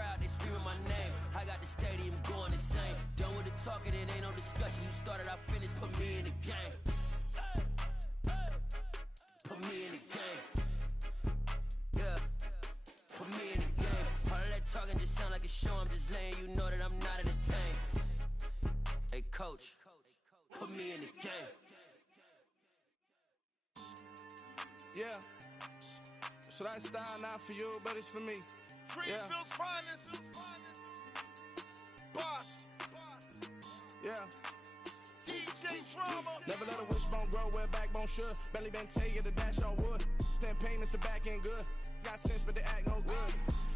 crowd, they screaming my name. I got the stadium going insane. Done with the talking, it ain't no discussion. You started, I finished, put me in the game. Put me in the game. Yeah. Put me in the game. All of that talking just sound like a show. I'm just letting you know that I'm not entertained. Hey, coach, put me in the game. Yeah. So that style not for you, but it's for me. Greenfield's finest. Boss. Yeah. DJ Drama. Never let a wishbone grow where backbone should. Belly been take the dash on wood. Ten payments, the back end good. Got sense, but they act no good.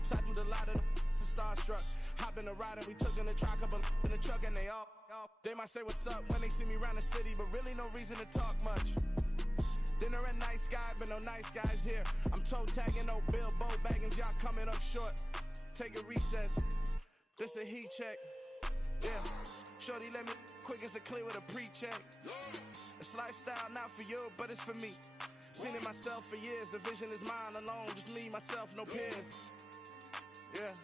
Shot through the lot of the starstruck. Hop in the ride and we took in the truck, couple in the truck and they all. They might say what's up when they see me around the city, but really no reason to talk much. Dinner at Nice Guy, but no nice guys here. I'm toe tagging, no Bilbo baggins, y'all coming up short. Take a recess. This a heat check. Yeah. Shorty let me quick as a clear with a pre-check. It's lifestyle not for you, but it's for me. Seen it myself for years. The vision is mine alone. Just me, myself, no peers. Yeah.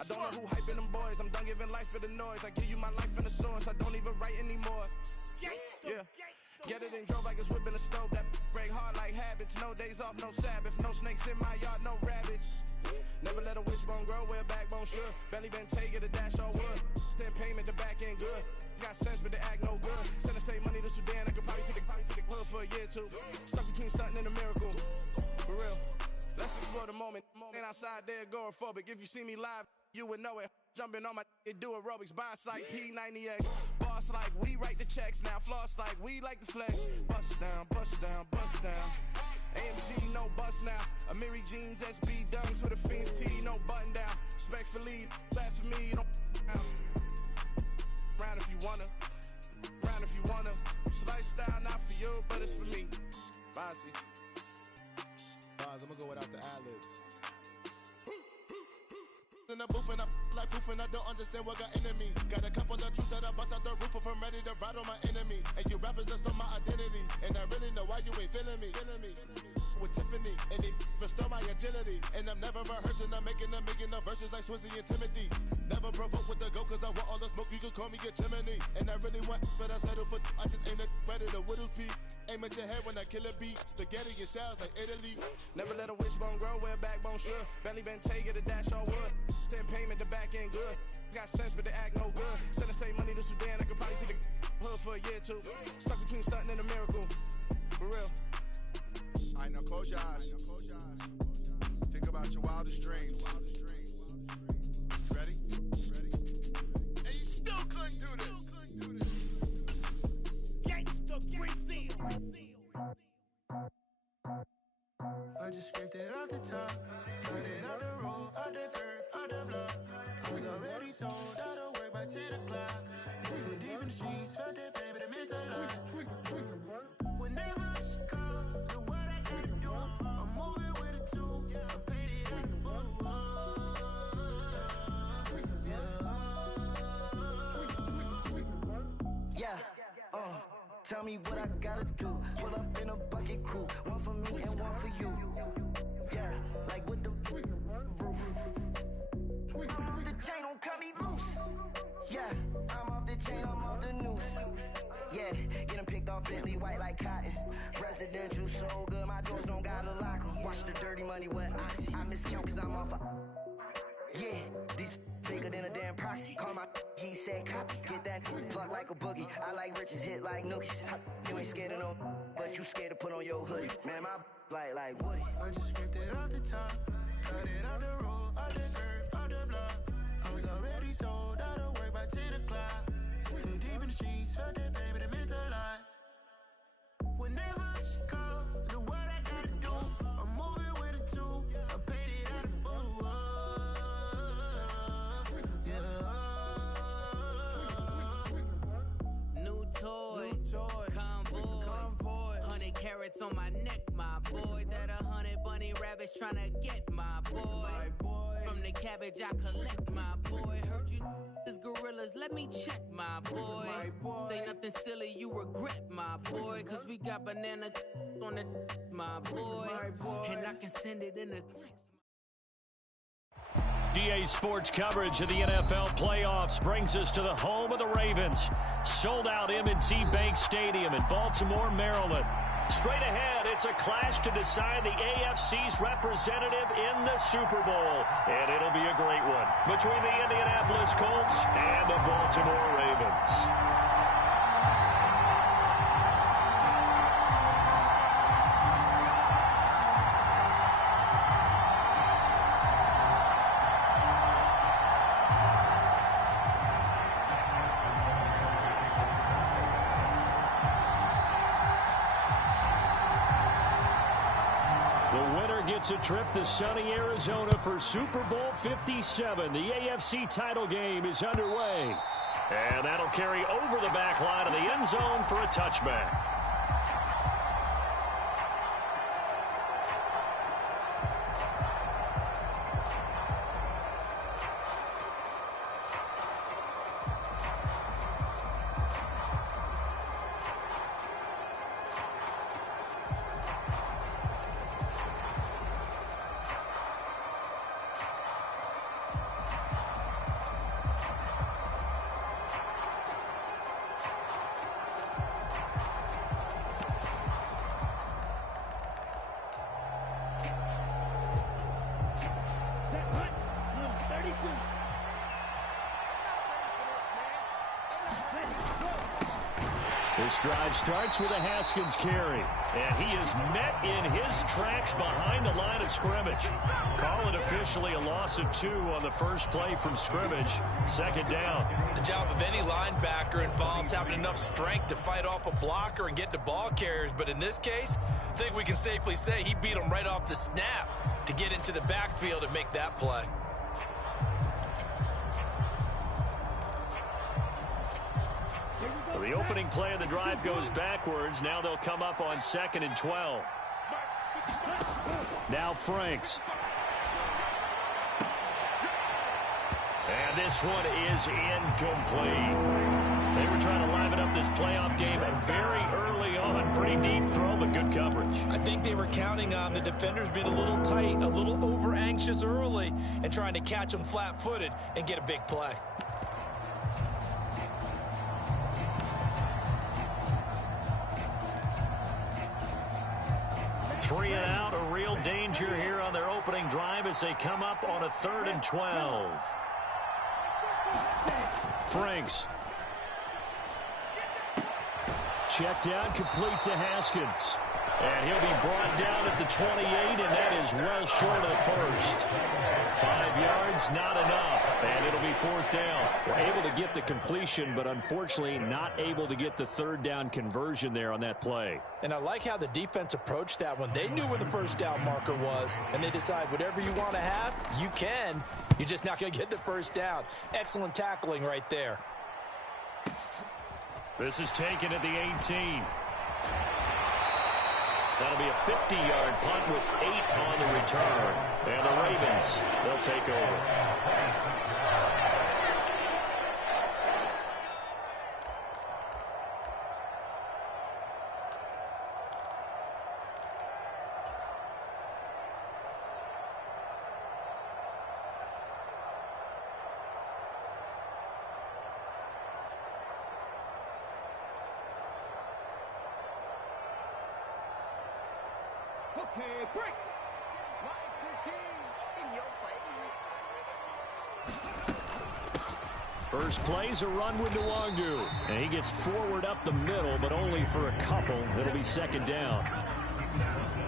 I don't know who hyping them boys. I'm done giving life for the noise. I give you my life in the source. I don't even write anymore. Yeah. Get it and drove like it's whipping a stove. That break hard like habits. No days off, no Sabbath. No snakes in my yard, no rabbits. Never let a wishbone grow where backbone should. Belly been taking the dash on wood. Then payment, the back end good. Got sense, but they act no good. Send the same money to Sudan. I could probably take the hood for a year or two. Stuck between stunting and a miracle. For real. Let's explore the moment. Ain't outside there agoraphobic. If you see me live, you would know it. Jumping on my do aerobics. Boss like P90X. Boss like we write the checks now. Floss like we like the flex. Bust down, bust down, bust down. AMG, no bust now. Amiri jeans, SB dunks with a Fiends T, no button down. Respectfully, that's for me, you don't round if you wanna. Round if you wanna. It's lifestyle not for you, but it's for me. Bossy. I'm gonna go without the ad-libs. In the booth and I like proof and I don't understand what got into me. Got a couple of truths that I bust out the roof if I'm ready to ride on my enemy. And you rappers just stole my identity, and I really know why you ain't feeling me. With Tiffany, and they restore my agility. And I'm never rehearsing, I'm making a million of verses like Swizzy and Timothy. Never provoke with the go, cause I want all the smoke, you can call me a chimney. And I really want, but I settle for, I just ain't ready to whittles pee. Aim at your head when I kill a beat. Spaghetti and shells like Italy. Never let a wishbone grow where backbone should. Belly been taking the dash on wood. Ten payment, the back end good. Got sense, but they act no good. Send the same money to Sudan, I could probably take the hood for a year or two. Stuck between stunting and a miracle. For real. Alright, now close your eyes. Think about your wildest dreams. Ready? And you still couldn't do this. Gangsta Brazil. I just scraped it off the top, cut it out the road, out the curve, out the block. I was already sold, out of work by 10 o'clock. Too deep in the streets, felt that baby, that meant a lot. Whenever she calls, do what I gotta do. I'm moving with a two, I paid it out the boat. Tell me what I gotta do. Pull up in a bucket crew, one for me and one for you. Yeah, like with the roof. I'm off the chain, don't cut me loose. Yeah, I'm off the chain, I'm off the noose. Yeah, get them picked off Bentley, white like cotton. Residential so good, my doors don't gotta lock them. Watch the dirty money with oxy. I miscount cause I'm off a... Yeah, these bigger than a damn proxy. Call my he said copy. Get that plug like a boogie. I like riches, hit like nookies. You ain't scared of no, but you scared to put on your hoodie. Man, my like Woody. I just scraped it off the top, cut it out the road, out the curve, out the block. I was already sold, out of work by 10 o'clock. Too deep in the streets, felt that baby, that meant a lot. Whenever she calls, do what I gotta do. I'm moving with a two, I paid it out of full. Convoy, 100 carats on my neck, my boy. That 100 bunny rabbits tryna get my boy. From the cabbage I collect, my boy. Heard you is gorillas, let me check, my boy. Say nothing silly, you regret, my boy. Cause we got banana on the my boy. And I can send it in a text. DA Sports coverage of the NFL playoffs brings us to the home of the Ravens. Sold out M&T Bank Stadium in Baltimore, Maryland. Straight ahead, it's a clash to decide the AFC's representative in the Super Bowl. And it'll be a great one between the Indianapolis Colts and the Baltimore Ravens. Gets a trip to sunny Arizona for Super Bowl 57. The AFC title game is underway. And that'll carry over the back line of the end zone for a touchback. This drive starts with a Haskins carry, and he is met in his tracks behind the line of scrimmage. Call it officially a loss of 2 on the first play from scrimmage. Second down. The job of any linebacker involves having enough strength to fight off a blocker and get to ball carriers, but in this case, I think we can safely say he beat him right off the snap to get into the backfield and make that play. So the opening play of the drive goes backwards. Now they'll come up on 2nd and 12. Now Franks. And this one is incomplete. They were trying to liven up this playoff game very early on. Pretty deep throw, but good coverage. I think they were counting on the defenders being a little tight, a little over-anxious early, and trying to catch them flat-footed and get a big play. Three and out, a real danger here on their opening drive as they come up on a 3rd and 12. Franks. Checked out, complete to Haskins. And he'll be brought down at the 28, and that is well short of the first. 5 yards, not enough, and it'll be 4th down. We're able to get the completion, but unfortunately not able to get the 3rd down conversion there on that play. And I like how the defense approached that one. They knew where the first down marker was, and they decide whatever you want to have, you can. You're just not going to get the first down. Excellent tackling right there. This is taken at the 18. That'll be a 50-yard punt with 8 on the return. And the Ravens, they'll take over. Okay, break. Line 15 in your face. First play's a run with Nwangu. And he gets forward up the middle, but only for a couple. It'll be 2nd down.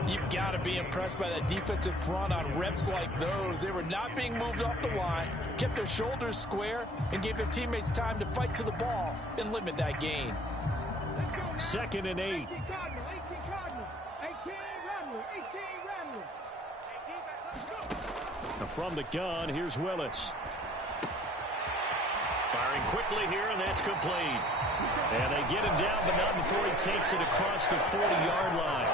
You've got to be impressed by that defensive front on reps like those. They were not being moved off the line, kept their shoulders square, and gave their teammates time to fight to the ball and limit that gain. 2nd and 8. From the gun, here's Willis. Firing quickly here, and that's complete. And they get him down, but not before he takes it across the 40-yard line.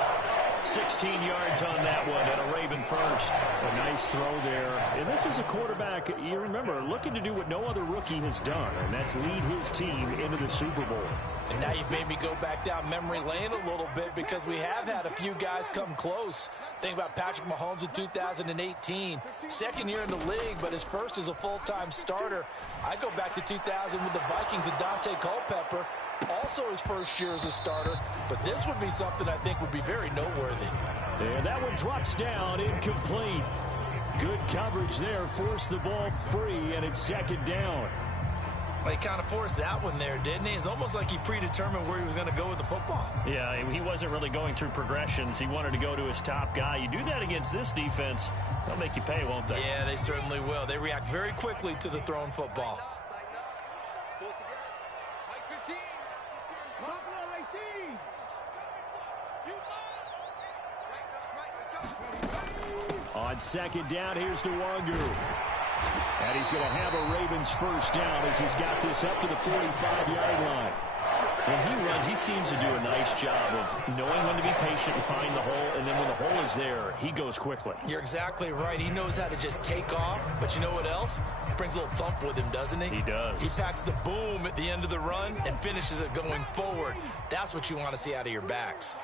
16 yards on that one, and a Raven first. A nice throw there. And this is a quarterback, you remember, looking to do what no other rookie has done, and that's lead his team into the Super Bowl. And now you've made me go back down memory lane a little bit because we have had a few guys come close. Think about Patrick Mahomes in 2018. Second year in the league, but his first as a full-time starter. I go back to 2000 with the Vikings and Dante Culpepper. Also his first year as a starter, but this would be something I think would be very noteworthy. And that one drops down, incomplete. Good coverage there, forced the ball free, and it's second down. Well, he kind of forced that one there, didn't he? It's almost like he predetermined where he was going to go with the football. Yeah, he wasn't really going through progressions. He wanted to go to his top guy. You do that against this defense, they'll make you pay, won't they? Yeah, they certainly will. They react very quickly to the thrown football. On second down, here's Nwangu. And he's going to have a Ravens first down as he's got this up to the 45-yard line. When he runs, he seems to do a nice job of knowing when to be patient and find the hole, and then when the hole is there, he goes quickly. You're exactly right. He knows how to just take off, but you know what else? Brings a little thump with him, doesn't he? He does. He packs the boom at the end of the run and finishes it going forward. That's what you want to see out of your backs.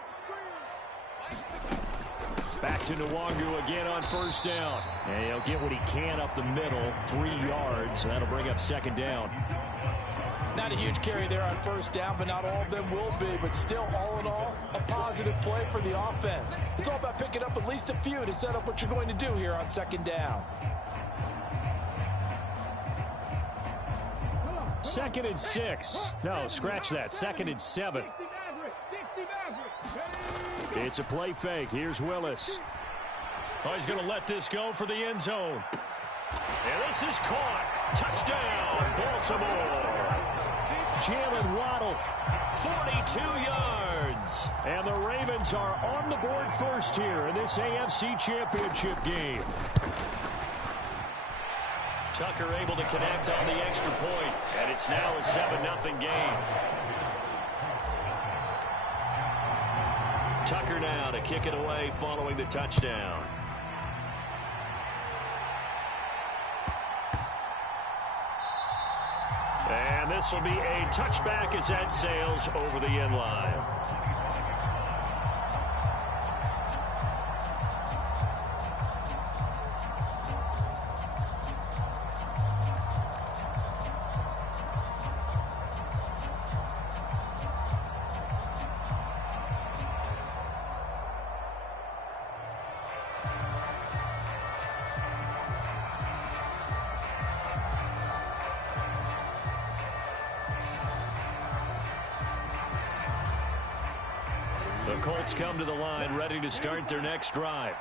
Back to Nwangu again on first down. And he'll get what he can up the middle, 3 yards. That'll bring up second down. Not a huge carry there on first down, but not all of them will be. But still, all in all, a positive play for the offense. It's all about picking up at least a few to set up what you're going to do here on second down. 2nd and 6. No, scratch that. 2nd and 7. It's a play fake. Here's Willis. Oh, he's going to let this go for the end zone. And this is caught. Touchdown, Baltimore. Jalen Waddle, 42 yards. And the Ravens are on the board first here in this AFC Championship game. Tucker able to connect on the extra point, and it's now a 7-0 game. Tucker now to kick it away following the touchdown. And this will be a touchback as that sails over the end line. The Colts come to the line ready to start their next drive.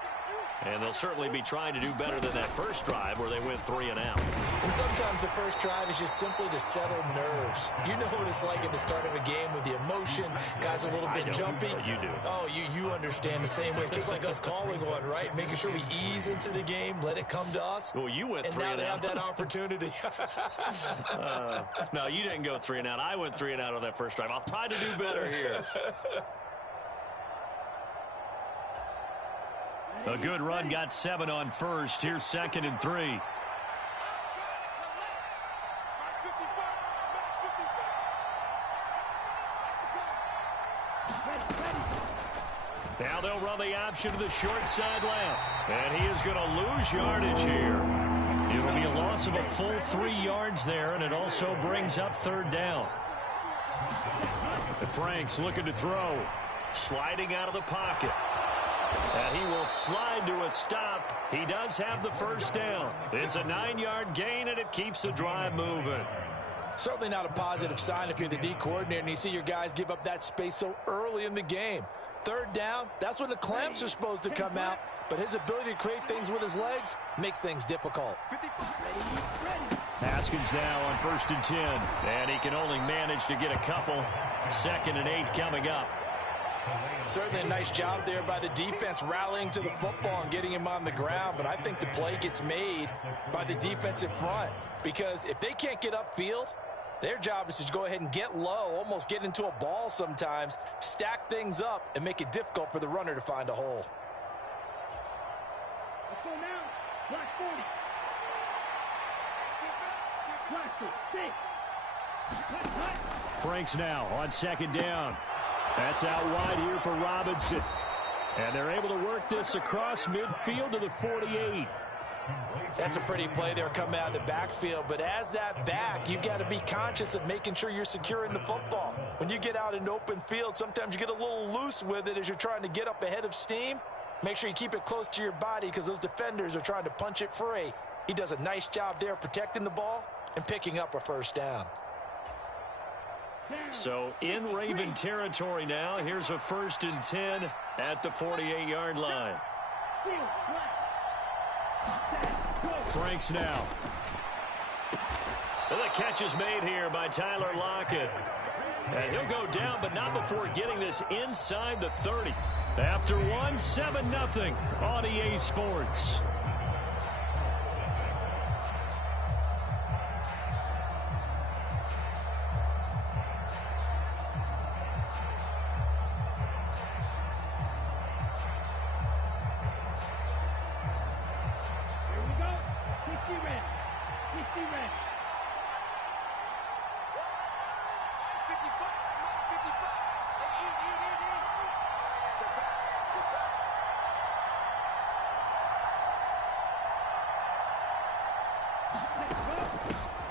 And they'll certainly be trying to do better than that first drive where they went 3 and out. And sometimes the first drive is just simply to settle nerves. You know what it's like at the start of a game with the emotion. Guys are a little bit jumpy. You do. Oh, you understand the same way. It's just like us calling one, right? Making sure we ease into the game, let it come to us. Well, you went 3 and out. And now they have that opportunity. No, you didn't go 3 and out. I went 3 and out on that first drive. I'll try to do better here. A good run, got 7 on first. Here's 2nd and 3. Now they'll run the option to the short side left. And he is going to lose yardage here. It'll be a loss of a full 3 yards there, and it also brings up 3rd down. Franks looking to throw. Sliding out of the pocket. And he will slide to a stop. He does have the first down. It's a 9-yard gain, and it keeps the drive moving. Certainly not a positive sign if you're the D coordinator and you see your guys give up that space so early in the game. 3rd down, that's when the clamps are supposed to come out. But his ability to create things with his legs makes things difficult. Haskins now on 1st and 10. And he can only manage to get a couple. 2nd and 8 coming up. Certainly a nice job there by the defense rallying to the football and getting him on the ground. But I think the play gets made by the defensive front. Because if they can't get upfield, Their job is to go ahead and get low, almost get into a ball sometimes, stack things up, and make it difficult for the runner to find a hole. Let's go now. Black 40. Black 6. Franks now on second down. That's out wide here for Robinson. And they're able to work this across midfield to the 48. That's a pretty play there coming out of the backfield, but as that back, you've got to be conscious of making sure you're securing the football. When you get out in open field, sometimes you get a little loose with it as you're trying to get up ahead of steam. Make sure you keep it close to your body because those defenders are trying to punch it free. He does a nice job there protecting the ball and picking up a first down. So in Raven territory now, here's a 1st and 10 at the 48-yard line. Franks now. And the catch is made here by Tyler Lockett. And he'll go down, but not before getting this inside the 30. After 7-0 on EA Sports.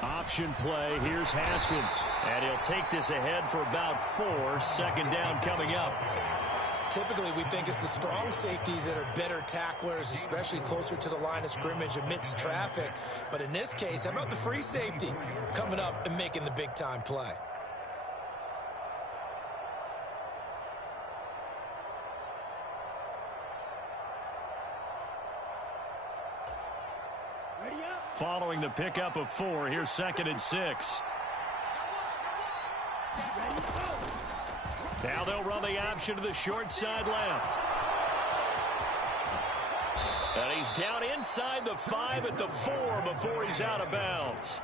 Option play. Here's Haskins. And he'll take this ahead for about 4. 2nd down coming up. Typically, we think it's the strong safeties that are better tacklers, especially closer to the line of scrimmage amidst traffic. But in this case, how about the free safety coming up and making the big-time play? Following the pickup of 4, here's 2nd and 6. Now they'll run the option to the short side left. And he's down inside the 5 at the 4 before he's out of bounds.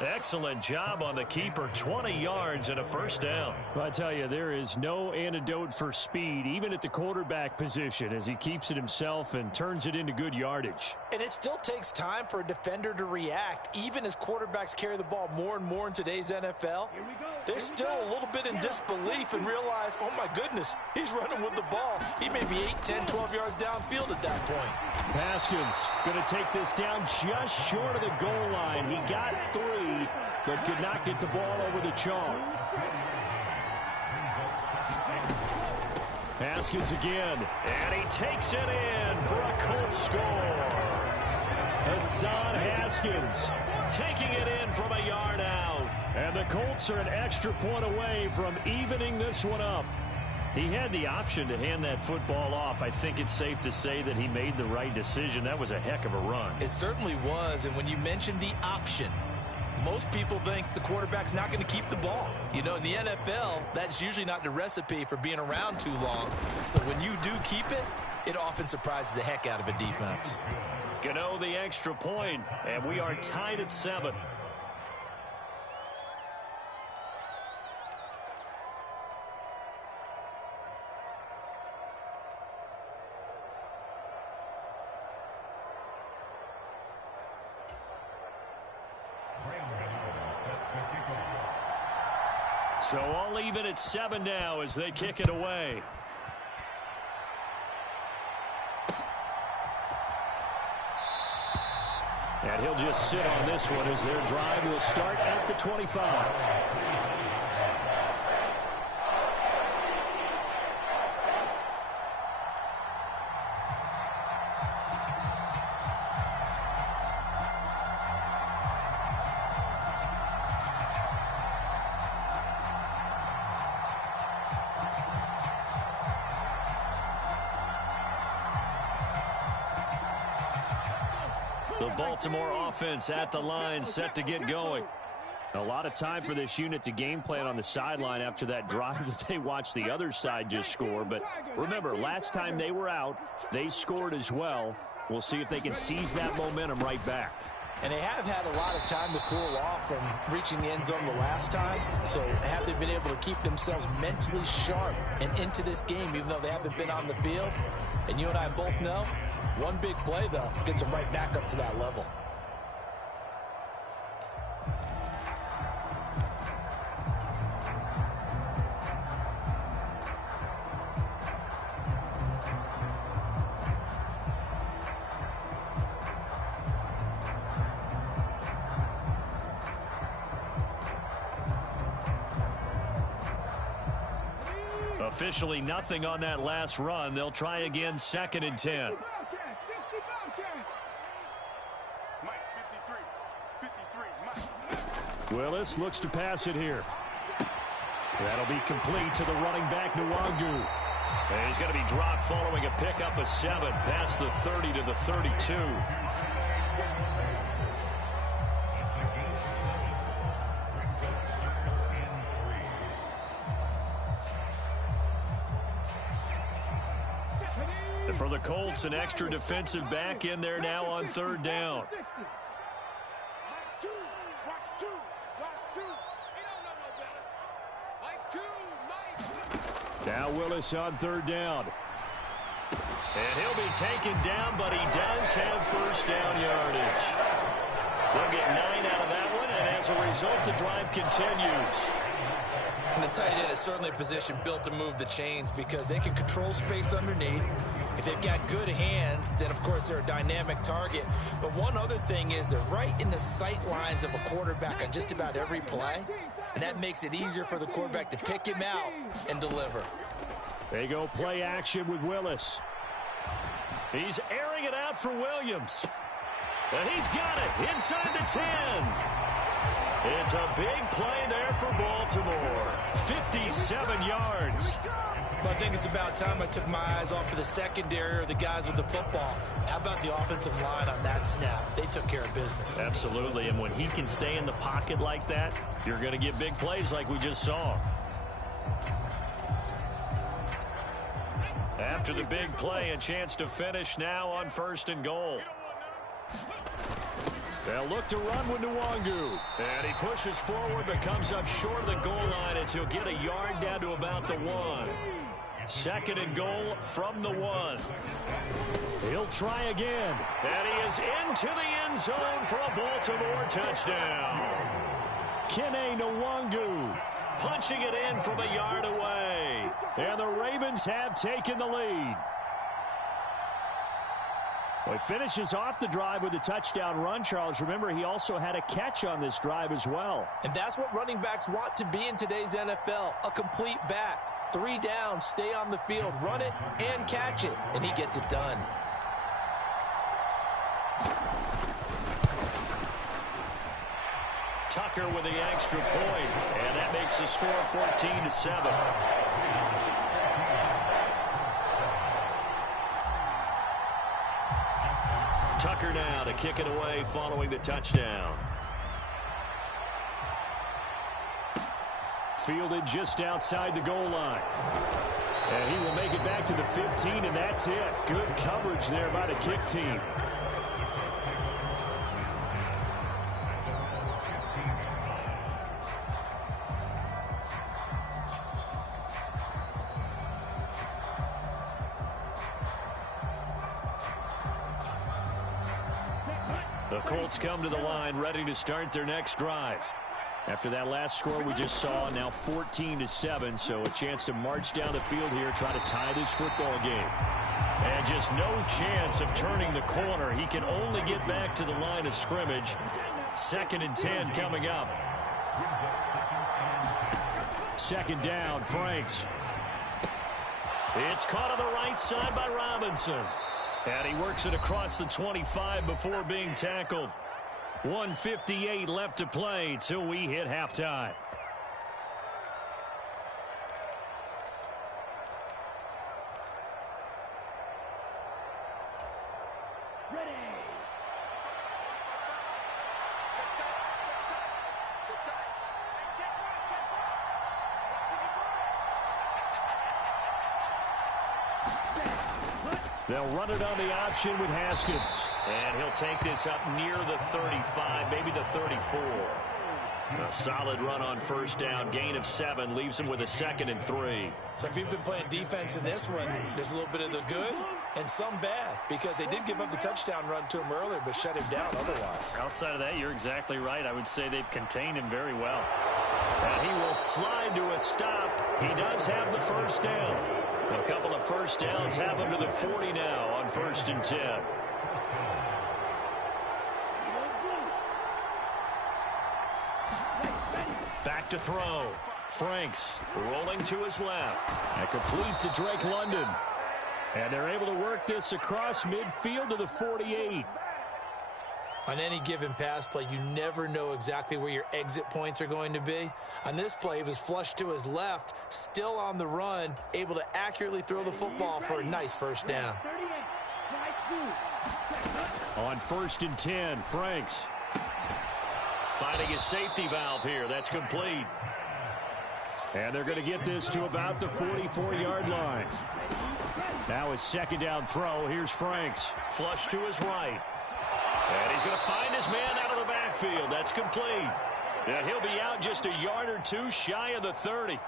Excellent job on the keeper. 20 yards and a first down. Well, I tell you, there is no antidote for speed, even at the quarterback position, as he keeps it himself and turns it into good yardage. And it still takes time for a defender to react. Even as quarterbacks carry the ball more and more in today's NFL, they're still a little bit in disbelief and realize, oh my goodness, he's running with the ball. He may be 8, 10, 12 yards downfield at that point. Haskins going to take this down just short of the goal line. He got 3, but could not get the ball over the chalk. Haskins again, and he takes it in for a Colts score. Hassan Haskins taking it in from a yard out. And the Colts are an extra point away from evening this one up. He had the option to hand that football off. I think it's safe to say that he made the right decision. That was a heck of a run. It certainly was, and when you mentioned the option, most people think the quarterback's not going to keep the ball. You know, in the NFL, that's usually not the recipe for being around too long. So when you do keep it, it often surprises the heck out of a defense. Gano the extra point, and we are tied at 7. So all even at 7 now as they kick it away. And he'll just sit on this one as their drive will start at the 25. The Baltimore offense at the line, set to get going. A lot of time for this unit to game plan on the sideline after that drive that they watched the other side just score. But remember, last time they were out, they scored as well. We'll see if they can seize that momentum right back. And they have had a lot of time to cool off from reaching the end zone the last time. So have they been able to keep themselves mentally sharp and into this game, even though they haven't been on the field? And you and I both know, one big play, though, gets them right back up to that level. Officially nothing on that last run. They'll try again, 2nd and 10. Willis looks to pass it here. That'll be complete to the running back, Nwangu. And he's going to be dropped following a pickup of 7 past the 30 to the 32. For the Colts, an extra defensive back in there now on 3rd down. Now Willis on 3rd down. And he'll be taken down, but he does have 1st down yardage. They'll get 9 out of that one, and as a result, the drive continues. And the tight end is certainly a position built to move the chains because they can control space underneath. If they've got good hands, then, of course, they're a dynamic target. But one other thing is they're right in the sight lines of a quarterback on just about every play, and that makes it easier for the quarterback to pick him out and deliver. They go play action with Willis. He's airing it out for Williams. And he's got it inside the 10. It's a big play there for Baltimore. 57 yards. But I think it's about time I took my eyes off of the secondary or the guys with the football. How about the offensive line on that snap? They took care of business. Absolutely, and when he can stay in the pocket like that, you're going to get big plays like we just saw. After the big play, a chance to finish now on 1st and goal. They'll look to run with Nwangu. And he pushes forward but comes up short of the goal line as he'll get a yard down to about the 1. 2nd and goal from the 1. He'll try again. And he is into the end zone for a Baltimore touchdown. Kene Nwangu punching it in from a yard away. And the Ravens have taken the lead. Well, he finishes off the drive with a touchdown run, Charles. Remember, he also had a catch on this drive as well. And that's what running backs want to be in today's NFL, a complete back. 3 down, stay on the field, run it, and catch it. And he gets it done. Tucker with the extra point, and that makes the score 14-7. Tucker now to kick it away following the touchdown. Fielded just outside the goal line. And he will make it back to the 15, and that's it. Good coverage there by the kick team. The Colts come to the line ready to start their next drive. After that last score we just saw, now 14-7, so a chance to march down the field here, try to tie this football game. And just no chance of turning the corner. He can only get back to the line of scrimmage. 2nd and 10 coming up. 2nd down, Franks. It's caught on the right side by Robinson. And he works it across the 25 before being tackled. 1:58 left to play till we hit halftime. They'll run it on the option with Haskins. And he'll take this up near the 35, maybe the 34. A solid run on first down, gain of 7, leaves him with a 2nd and 3. So if you've been playing defense in this one, there's a little bit of the good and some bad, because they did give up the touchdown run to him earlier, but shut him down otherwise. Outside of that, you're exactly right. I would say they've contained him very well. And he will slide to a stop. He does have the first down. A couple of first downs have him to the 40 now on 1st and 10. Back to throw. Franks rolling to his left. And complete to Drake London. And they're able to work this across midfield to the 48. On any given pass play, you never know exactly where your exit points are going to be. On this play, he was flushed to his left, still on the run, able to accurately throw the football for a nice first down. On 1st and 10, Franks. Finding his safety valve here. That's complete. And they're going to get this to about the 44-yard line. Now his 2nd down throw. Here's Franks. Flush to his right. And he's going to find his man out of the backfield. That's complete. And he'll be out just a yard or 2 shy of the 30.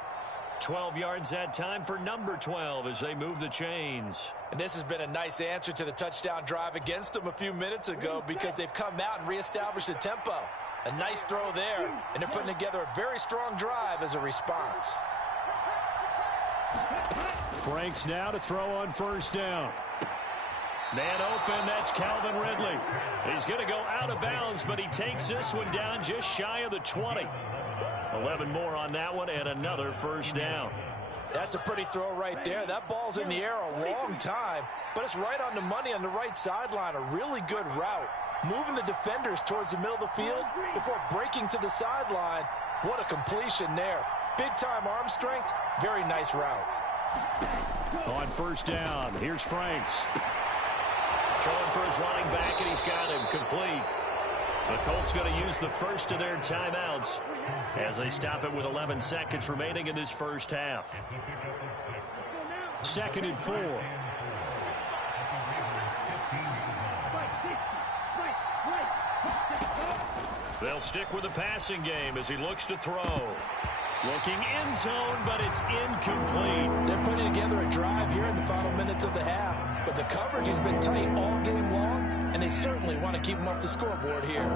12 yards that time for number 12 as they move the chains. And this has been a nice answer to the touchdown drive against them a few minutes ago, because they've come out and reestablished the tempo. A nice throw there, and they're putting together a very strong drive as a response. Franks now to throw on 1st down. Man open, that's Calvin Ridley. He's going to go out of bounds, but he takes this one down just shy of the 20. 11 more on that one, and another first down. That's a pretty throw right there. That ball's in the air a long time, but it's right on the money on the right sideline. A really good route. Moving the defenders towards the middle of the field before breaking to the sideline. What a completion there. Big-time arm strength. Very nice route. On 1st down, here's Franks. Throwing for his running back, and he's got him complete. The Colts going to use the first of their timeouts as they stop it with 11 seconds remaining in this first half. 2nd and 4. They'll stick with the passing game as he looks to throw. Looking end zone, but it's incomplete. They're putting together a drive here in the final minutes of the half, but the coverage has been tight all game long, and they certainly want to keep them off the scoreboard here.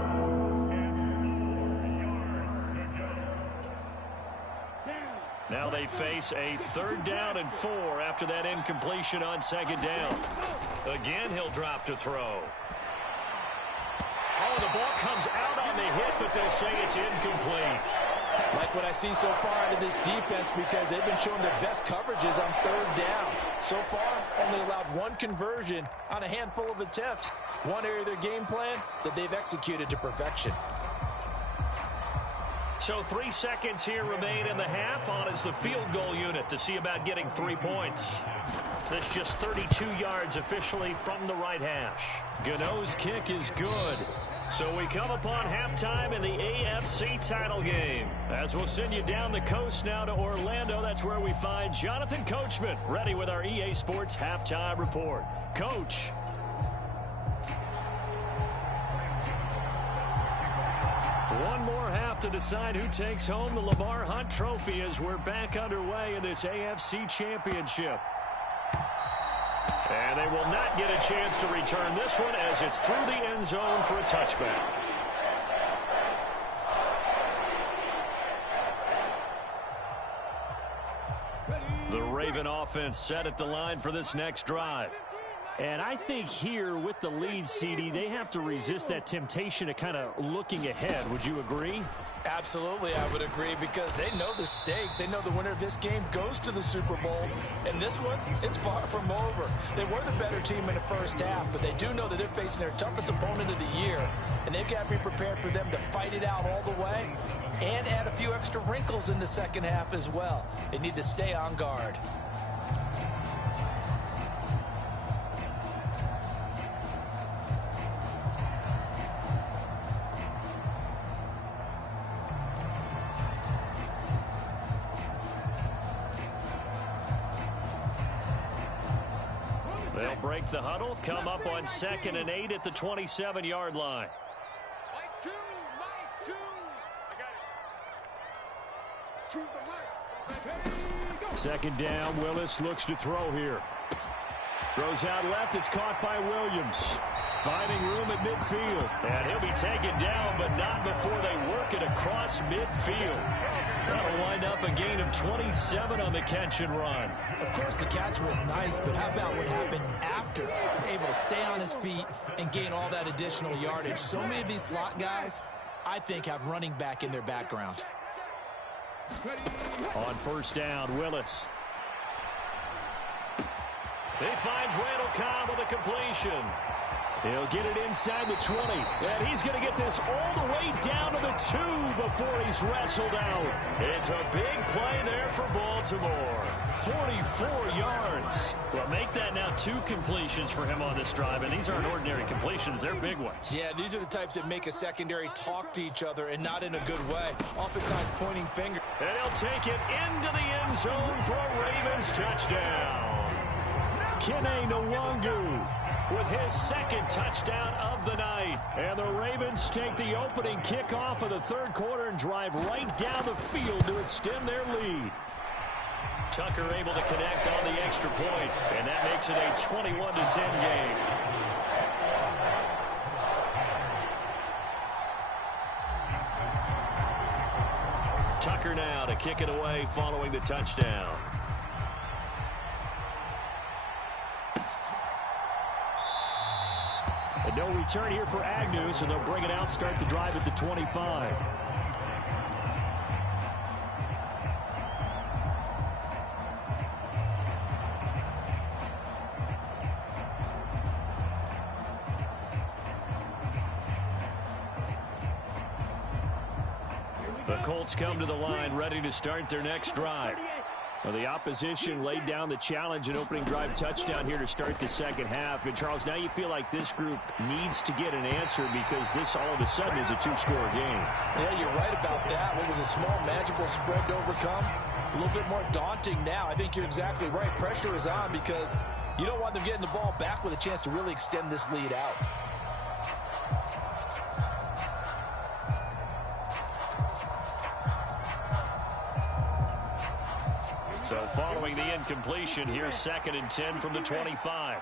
Now they face a 3rd down and 4 after that incompletion on 2nd down. Again, he'll drop to throw. Oh, the ball comes out on the hit, but they'll say it's incomplete. Like what I see so far out of this defense, because they've been showing their best coverages on 3rd down. So far, only allowed 1 conversion on a handful of attempts. One area of their game plan that they've executed to perfection. So 3 seconds here remain in the half. On is the field goal unit to see about getting 3 points. This just 32 yards officially from the right hash. Gano's kick is good. So we come upon halftime in the AFC title game. As we'll send you down the coast now to Orlando, that's where we find Jonathan Coachman, ready with our EA Sports halftime report. Coach. One more half to decide who takes home the Lamar Hunt Trophy as we're back underway in this AFC Championship. And they will not get a chance to return this one as it's through the end zone for a touchback. The Raven offense set at the line for this next drive. And I think here with the lead, CD, they have to resist that temptation of kind of looking ahead. Would you agree? Absolutely, I would agree, because they know the stakes. They know the winner of this game goes to the Super Bowl. And this one, it's far from over. They were the better team in the first half, but they do know that they're facing their toughest opponent of the year. And they've got to be prepared for them to fight it out all the way and add a few extra wrinkles in the second half as well. They need to stay on guard. They'll break the huddle, come up on 2nd and 8 at the 27-yard line. Mike 2. I got it. Choose the mic. Second down, Willis looks to throw here. Throws out left, it's caught by Williams. Finding room at midfield. And he'll be taken down, but not before they work it across midfield. That'll wind up a gain of 27 on the catch and run. Of course, the catch was nice, but how about what happened after? Able to stay on his feet and gain all that additional yardage. So many of these slot guys, I think, have running back in their background. On first down, Willis. He finds Randall Cobb with a completion. He'll get it inside the 20. And he's going to get this all the way down to the 2 before he's wrestled out. It's a big play there for Baltimore. 44 yards. Well, make that now 2 completions for him on this drive. And these aren't ordinary completions. They're big ones. Yeah, these are the types that make a secondary talk to each other and not in a good way. Oftentimes pointing finger. And he'll take it into the end zone for a Ravens touchdown. Kene Nwangu with his 2nd touchdown of the night. And the Ravens take the opening kickoff of the 3rd quarter and drive right down the field to extend their lead. Tucker able to connect on the extra point, and that makes it a 21-10 game. Tucker now to kick it away following the touchdown. And no return here for Agnew, so they'll bring it out, start the drive at the 25. The Colts come to the line, ready to start their next drive. Well, the opposition laid down the challenge and opening drive touchdown here to start the second half. And, Charles, now you feel like this group needs to get an answer because this all of a sudden is a 2-score game. Yeah, you're right about that. What was a small, manageable spread to overcome, a little bit more daunting now. I think you're exactly right. Pressure is on because you don't want them getting the ball back with a chance to really extend this lead out. So following the incompletion, here's 2nd and 10 from the 25.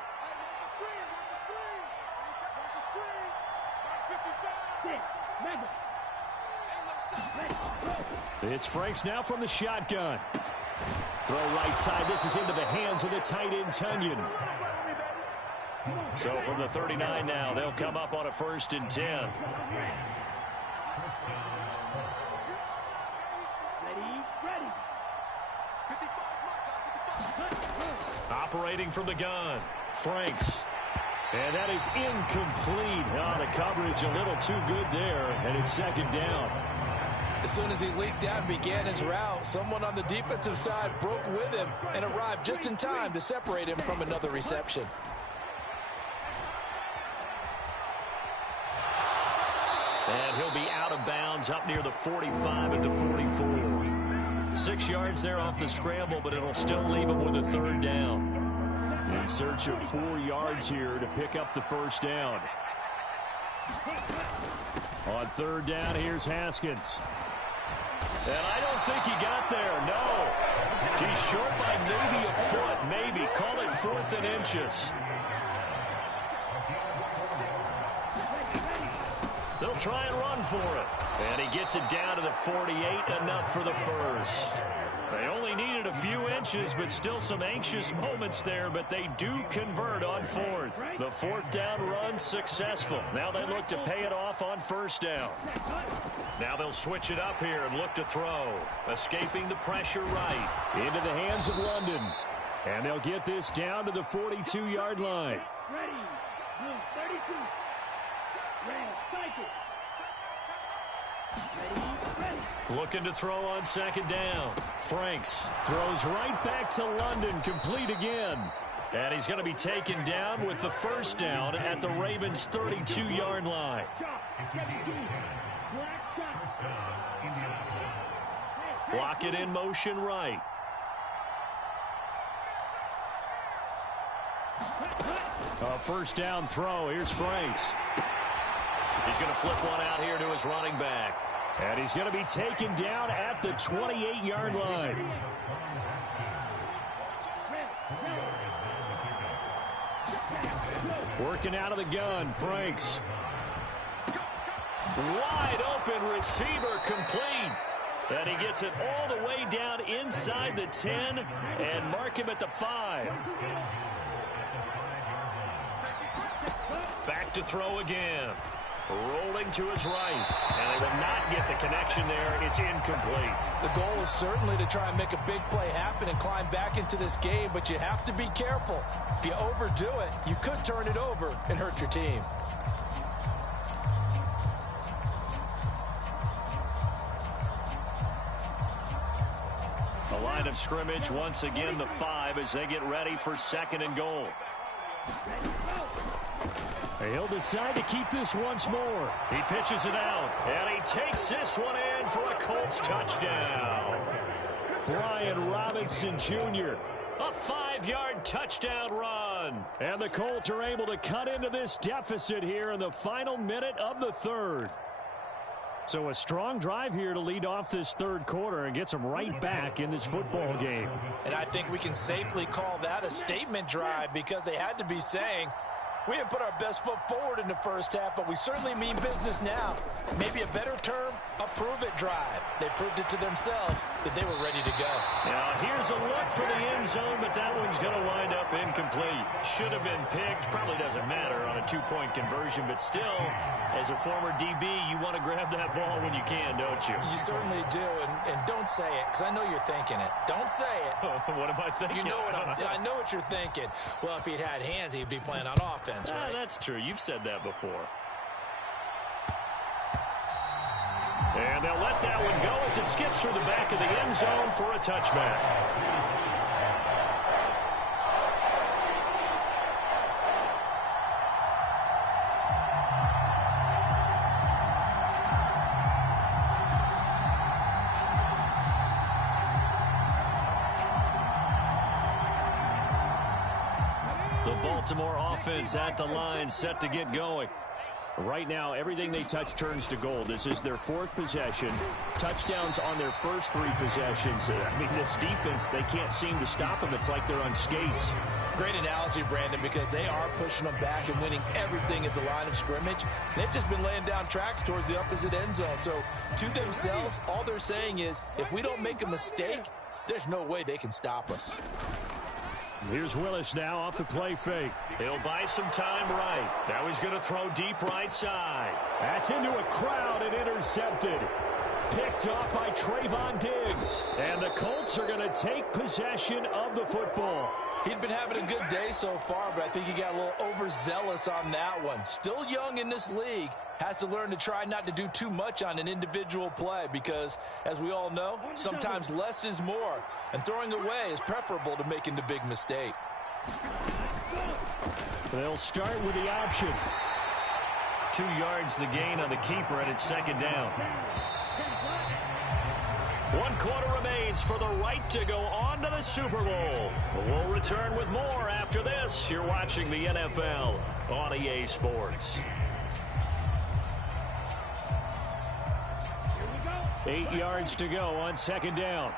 It's Franks now from the shotgun. Throw right side. This is into the hands of the tight end, Tunyon. So from the 39 now, they'll come up on a 1st and 10. Operating from the gun, Franks. And that is incomplete. Oh, the coverage a little too good there, and it's 2nd down. As soon as he leaked out and began his route, someone on the defensive side broke with him and arrived just in time to separate him from another reception. And he'll be out of bounds up near the 45 at the 44. 6 yards there off the scramble, but it'll still leave him with a 3rd down. In search of 4 yards here to pick up the 1st down. On 3rd down, here's Haskins. And I don't think he got there, no. He's short by maybe a foot, maybe. Call it 4th and inches. They'll try and run for it. And he gets it down to the 48, enough for the 1st. They only needed a few inches, but still some anxious moments there, but they do convert on 4th. The 4th down run successful. Now they look to pay it off on 1st down. Now they'll switch it up here and look to throw. Escaping the pressure right. Into the hands of London. And they'll get this down to the 42-yard line. Ready. 32. Ready. Cycle. Looking to throw on 2nd down. Franks throws right back to London, complete again. And he's going to be taken down with the 1st down at the Ravens' 32-yard line. Block it in motion right. A first down throw. Here's Franks. He's going to flip one out here to his running back. And he's going to be taken down at the 28-yard line. Working out of the gun, Franks. Wide open receiver complete. And he gets it all the way down inside the 10 and mark him at the 5. Back to throw again. Rolling to his right. And they will not get the connection there. It's incomplete. The goal is certainly to try and make a big play happen and climb back into this game, but you have to be careful. If you overdo it, you could turn it over and hurt your team. The line of scrimmage, once again, the 5 as they get ready for 2nd and goal. He'll decide to keep this once more. He pitches it out, and he takes this one in for a Colts touchdown. Brian Robinson Jr. A 5-yard touchdown run. And the Colts are able to cut into this deficit here in the final minute of the 3rd. So a strong drive here to lead off this 3rd quarter and gets them right back in this football game. And I think we can safely call that a statement drive because they had to be saying, we didn't put our best foot forward in the first half, but we certainly mean business now. Maybe a better term, a prove-it drive. They proved it to themselves that they were ready to go. Now, here's a look for the end zone, but that one's going to wind up incomplete. Should have been picked. Probably doesn't matter on a 2-point conversion, but still, as a former DB, you want to grab that ball when you can, don't you? You certainly do, and don't say it, because I know you're thinking it. Don't say it. What am I thinking? You know what I know what you're thinking. Well, if he'd had hands, he'd be playing on offense, right? That's true. You've said that before. And they'll let that one go as it skips through the back of the end zone for a touchback. The Baltimore offense at the line, set to get going. Right now, everything they touch turns to gold. This is their 4th possession. Touchdowns on their first 3 possessions. I mean, this defense, they can't seem to stop them. It's like they're on skates. Great analogy, Brandon, because they are pushing them back and winning everything at the line of scrimmage. They've just been laying down tracks towards the opposite end zone. So, to themselves, all they're saying is, if we don't make a mistake, there's no way they can stop us. Here's Willis now off the play fake. He'll buy some time right. Now he's going to throw deep right side. That's into a crowd and intercepted. Picked off by Trayvon Diggs. And the Colts are going to take possession of the football. He'd been having a good day so far, but I think he got a little overzealous on that one. Still young in this league. Has to learn to try not to do too much on an individual play because, as we all know, sometimes less is more. And throwing away is preferable to making the big mistake. They'll start with the option. 2 yards the gain on the keeper, and it's 2nd down. 1 quarter remains for the right to go on to the Super Bowl. We'll return with more after this. You're watching the NFL on EA Sports. 8 yards to go on 2nd down.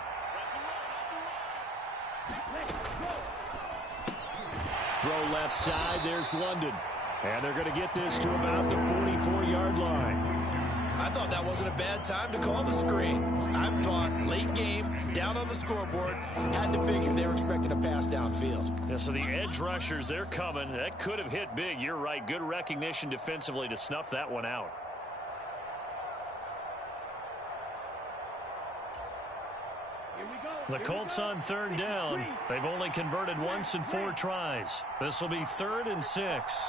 Throw left side. There's London. And they're going to get this to about the 44-yard line. I thought that wasn't a bad time to call the screen. I thought late game, down on the scoreboard, had to figure they were expecting a pass downfield. Yeah, so the edge rushers, they're coming. That could have hit big. You're right. Good recognition defensively to snuff that one out. The Colts on 3rd down. They've only converted once in 4 tries. This will be 3rd and 6.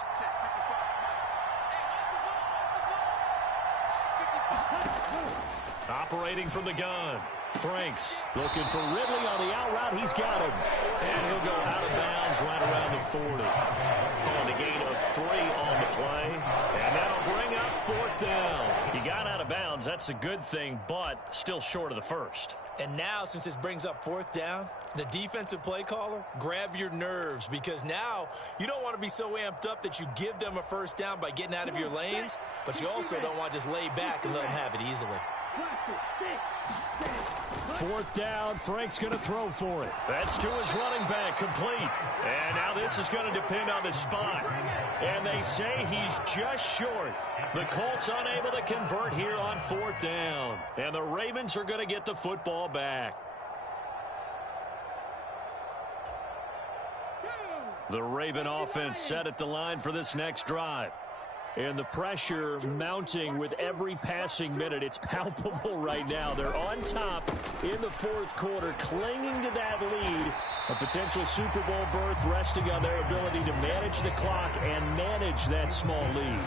Operating from the gun. Franks looking for Ridley on the out route. He's got him. And he'll go out of bounds right around the 40. On the gain of 3 on the play. And that'll bring up 4th down. He got out of bounds. downs. That's a good thing, but still short of the first. And now, since this brings up fourth down, the defensive play caller, grab your nerves, because now you don't want to be so amped up that you give them a first down by getting out of your lanes, but you also don't want to just lay back and let them have it easily. Fourth down, Frank's going to throw for it. That's to his running back, complete. And now this is going to depend on the spot. And they say he's just short. The Colts unable to convert here on fourth down. And the Ravens are going to get the football back. The Raven offense set at the line for this next drive. And the pressure mounting with every passing minute. It's palpable right now. They're on top in the fourth quarter, clinging to that lead. A potential Super Bowl berth resting on their ability to manage the clock and manage that small lead.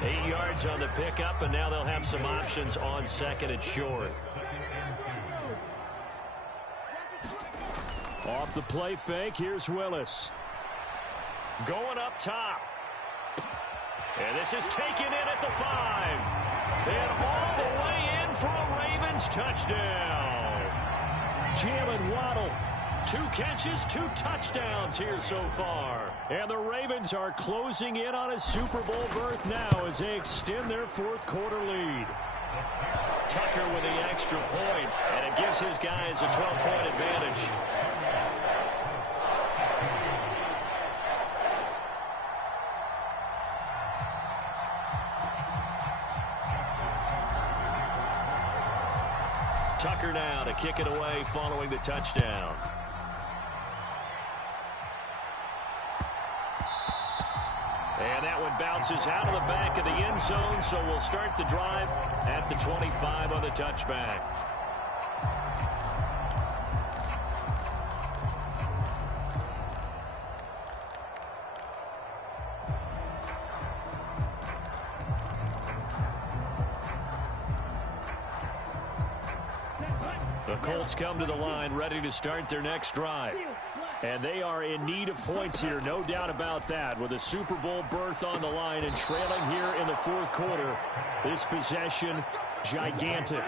8 yards on the pickup, and now they'll have some options on second and short. Off the play fake, here's Willis. Going up top. And this is taken in at the 5. And all the way in for a Ravens touchdown. Jalen Waddle, 2 catches, 2 touchdowns here so far. And the Ravens are closing in on a Super Bowl berth now as they extend their fourth quarter lead. Tucker with the extra point, and it gives his guys a 12-point advantage. Tucker now to kick it away following the touchdown. And that one bounces out of the back of the end zone, so we'll start the drive at the 25 on the touchback. The Colts come to the line ready to start their next drive. And they are in need of points here, no doubt about that. With a Super Bowl berth on the line and trailing here in the fourth quarter. This possession, gigantic.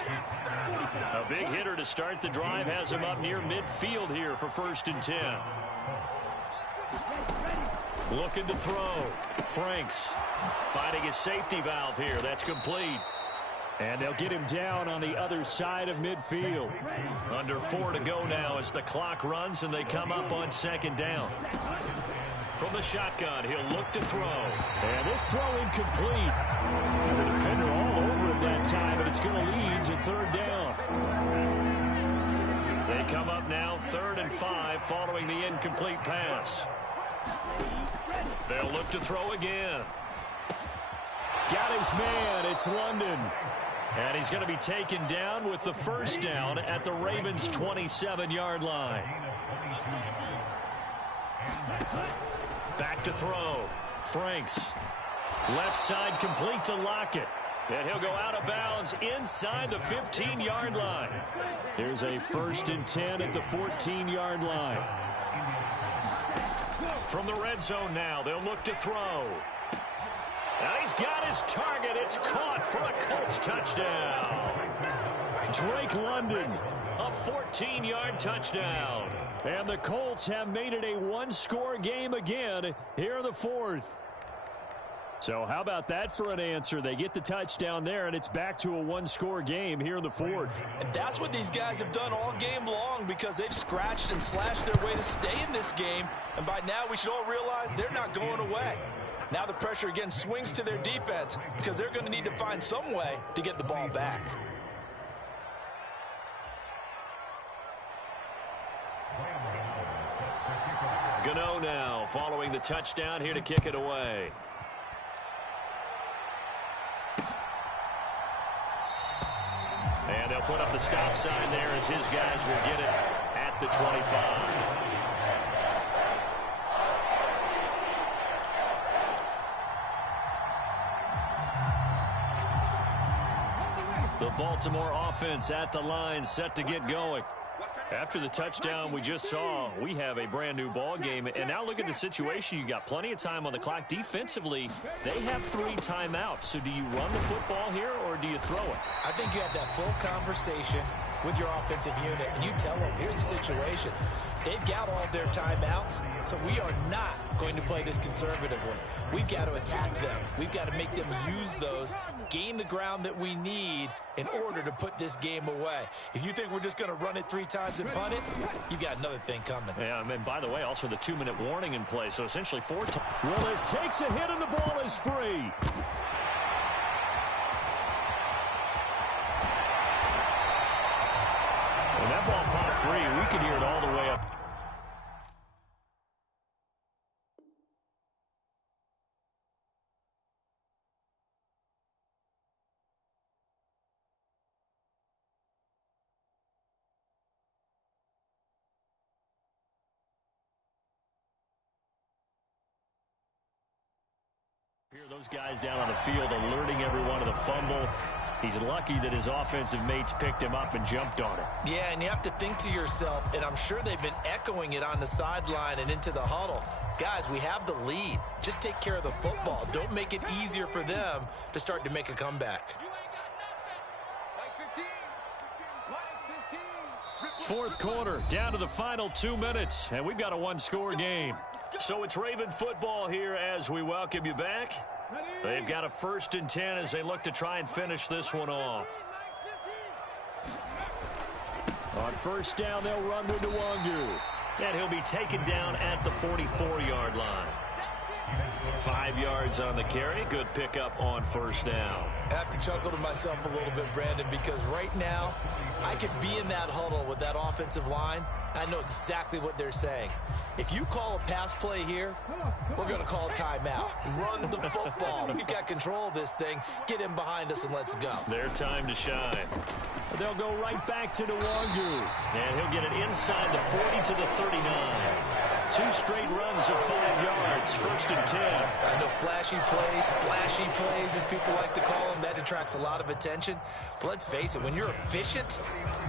A big hitter to start the drive has him up near midfield here for 1st and 10. Looking to throw. Franks finding his safety valve here. That's complete. And they'll get him down on the other side of midfield. Under 4 to go now as the clock runs and they come up on 2nd down. From the shotgun, he'll look to throw. And this throw incomplete. And the defender all over him that time, and it's going to lead to 3rd down. They come up now 3rd and 5 following the incomplete pass. They'll look to throw again. Got his man. It's London. And he's going to be taken down with the 1st down at the Ravens' 27-yard line. Back to throw. Franks. Left side complete to Lockett. And he'll go out of bounds inside the 15-yard line. Here's a 1st and 10 at the 14-yard line. From the red zone now, they'll look to throw. And he's got his target. It's caught for a Colts touchdown. Drake London, a 14-yard touchdown. And the Colts have made it a one-score game again here in the fourth. So how about that for an answer? They get the touchdown there, and it's back to a one-score game here in the fourth. And that's what these guys have done all game long, because they've scratched and slashed their way to stay in this game. And by now we should all realize they're not going away. Now the pressure again swings to their defense, because they're going to need to find some way to get the ball back. Gano now following the touchdown here to kick it away. And they'll put up the stop sign there as his guys will get it at the 25. The Baltimore offense at the line, set to get going. After the touchdown we just saw, we have a brand new ball game. And now look at the situation. You got plenty of time on the clock. Defensively, they have 3 timeouts. So do you run the football here or do you throw it? I think you have that full conversation with your offensive unit, and you tell them, here's the situation. They've got all their timeouts, so we are not going to play this conservatively. We've got to attack them. We've got to make them use those, gain the ground that we need in order to put this game away. If you think we're just going to run it 3 times and punt it, you've got another thing coming. Yeah, and by the way, also the 2-minute warning in play, so essentially 4 times. Willis takes a hit and the ball is free. When that ball popped free, we could hear it all the way up. Here, those guys down on the field alerting everyone to the fumble. He's lucky that his offensive mates picked him up and jumped on it. Yeah, and you have to think to yourself, and I'm sure they've been echoing it on the sideline and into the huddle. Guys, we have the lead. Just take care of the football. Don't make it easier for them to start to make a comeback. Fourth quarter, down to the final 2 minutes, and we've got a 1-score game. So it's Raven football here as we welcome you back. They've got a 1st and 10 as they look to try and finish this one off. On first down, they'll run with Nwangu. And he'll be taken down at the 44-yard line. 5 yards on the carry. Good pickup on first down. I have to chuckle to myself a little bit, Brandon, because right now I could be in that huddle with that offensive line. I know exactly what they're saying. If you call a pass play here, we're going to call a timeout. Run the football. We've got control of this thing. Get in behind us and let's go. Their time to shine. They'll go right back to Nwangu. And he'll get it inside the 40 to the 39. 2 straight runs of 5 yards. 1st and 10. I know flashy plays, splashy plays, as people like to call them. That attracts a lot of attention. But let's face it, when you're efficient,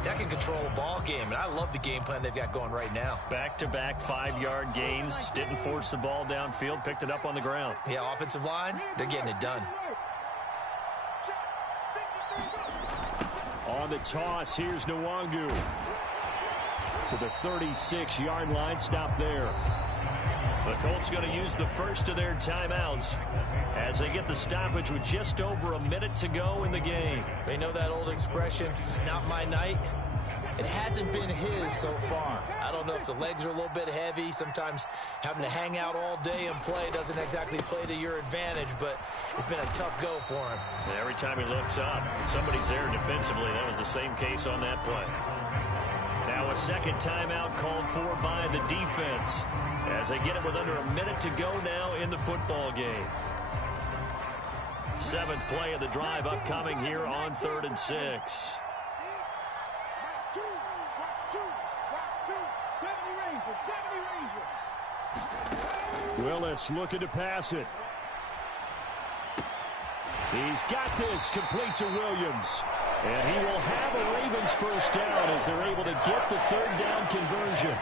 that can control a ball game. And I love the game plan they've got going right now. Back-to-back 5-yard gains. Didn't force the ball downfield. Picked it up on the ground. Yeah, offensive line, they're getting it done. On the toss, here's Nwangu. To the 36-yard line. Stop there. The Colts going to use the first of their timeouts as they get the stoppage with just over a minute to go in the game. They know that old expression, it's not my night. It hasn't been his so far. I don't know if the legs are a little bit heavy. Sometimes having to hang out all day and play doesn't exactly play to your advantage, but it's been a tough go for him. And every time he looks up, somebody's there defensively. That was the same case on that play. Now a second timeout called for by the defense as they get it with under a minute to go now in the football game. 7th play of the drive upcoming here on 3rd and 6. Willis looking to pass it. He's got this complete to Williams. And he will have a Ravens first down as they're able to get the 3rd down conversion.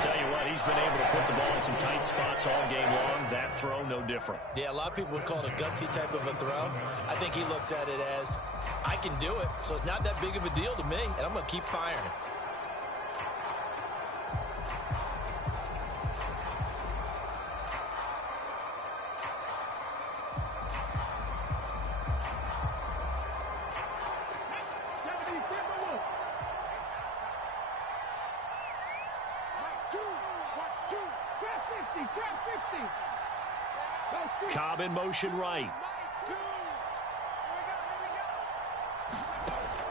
Tell you what, he's been able to put the ball in some tight spots all game long. That throw, no different. Yeah, a lot of people would call it a gutsy type of a throw. I think he looks at it as, I can do it, so it's not that big of a deal to me, and I'm going to keep firing. Cobb in motion right.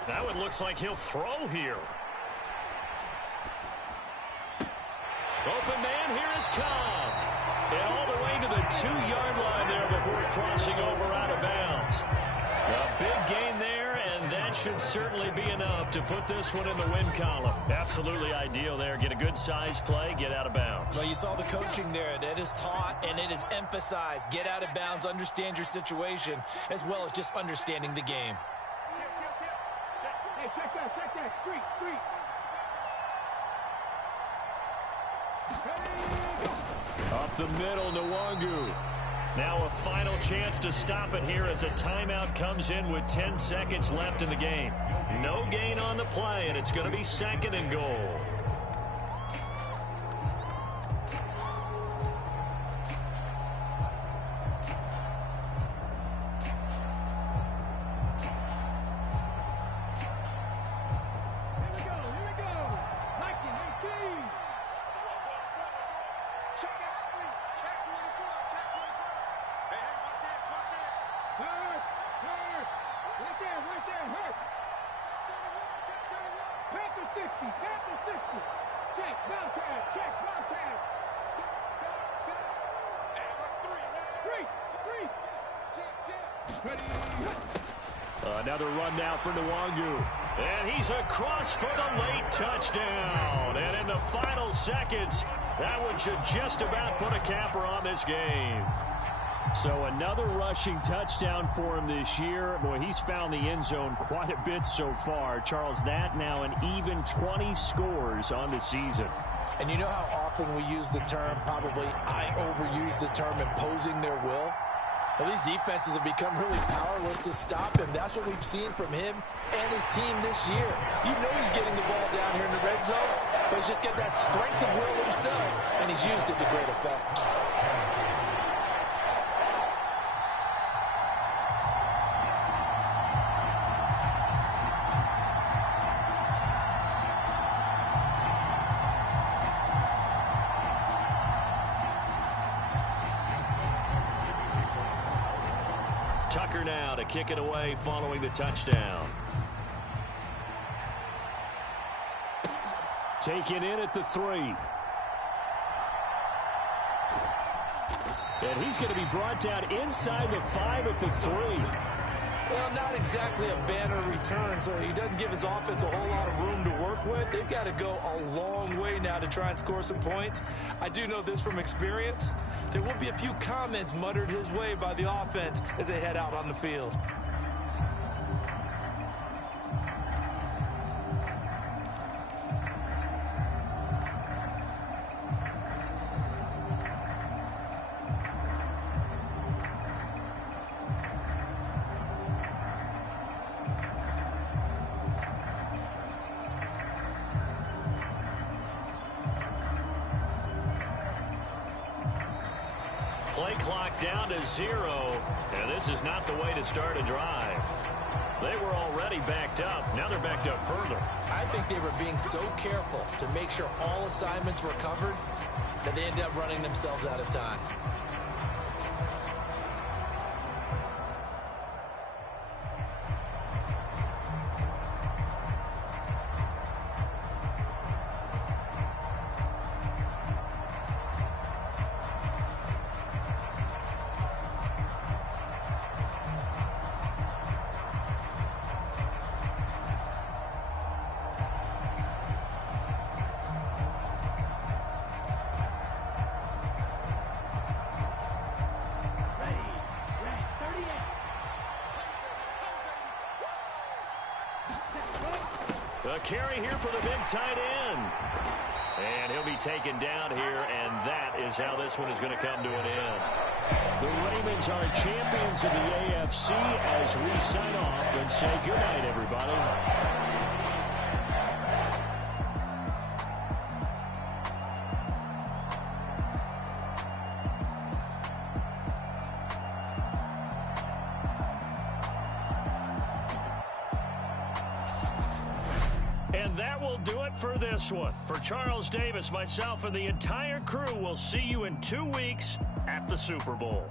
That one looks like he'll throw here. Open man, here is Cobb. And all the way to the 2-yard line there before crossing over out of bounds. A big gain there, and that should certainly be enough to put this one in the win column. Absolutely ideal there. Get a good size play, get out of bounds. Well, you saw the coaching there. That is taught and it is emphasized. Get out of bounds, understand your situation, as well as just understanding the game. Hey, check that. Street. Up the middle, Nwangu. Now a final chance to stop it here as a timeout comes in with 10 seconds left in the game. No gain on the play, and it's going to be 2nd and goal. Another run now for Nwangu. And he's across for the late touchdown. And in the final seconds, that one should just about put a capper on this game. So another rushing touchdown for him this year. Boy, he's found the end zone quite a bit so far. Charles, that now an even 20 scores on the season. And you know how often we use the term, probably I overuse the term imposing their will? Well, these defenses have become really powerless to stop him. That's what we've seen from him and his team this year. You know he's getting the ball down here in the red zone, but he's just got that strength of will himself, and he's used it to great effect. Tucker now to kick it away following the touchdown. Taken in at the 3. And he's going to be brought down inside the 5 at the 3. Well, not exactly a banner return, so he doesn't give his offense a whole lot of room to work with. They've got to go a long way now to try and score some points. I do know this from experience. There will be a few comments muttered his way by the offense as they head out on the field. Play clock down to 0, and this is not the way to start a drive. They were already backed up. Now they're backed up further. I think they were being so careful to make sure all assignments were covered that they end up running themselves out of time. A carry here for the big tight end. And he'll be taken down here, and that is how this one is going to come to an end. The Ravens are champions of the AFC as we sign off and say goodnight, everybody. And that will do it for this one. For Charles Davis, myself, and the entire crew, we'll see you in 2 weeks at the Super Bowl.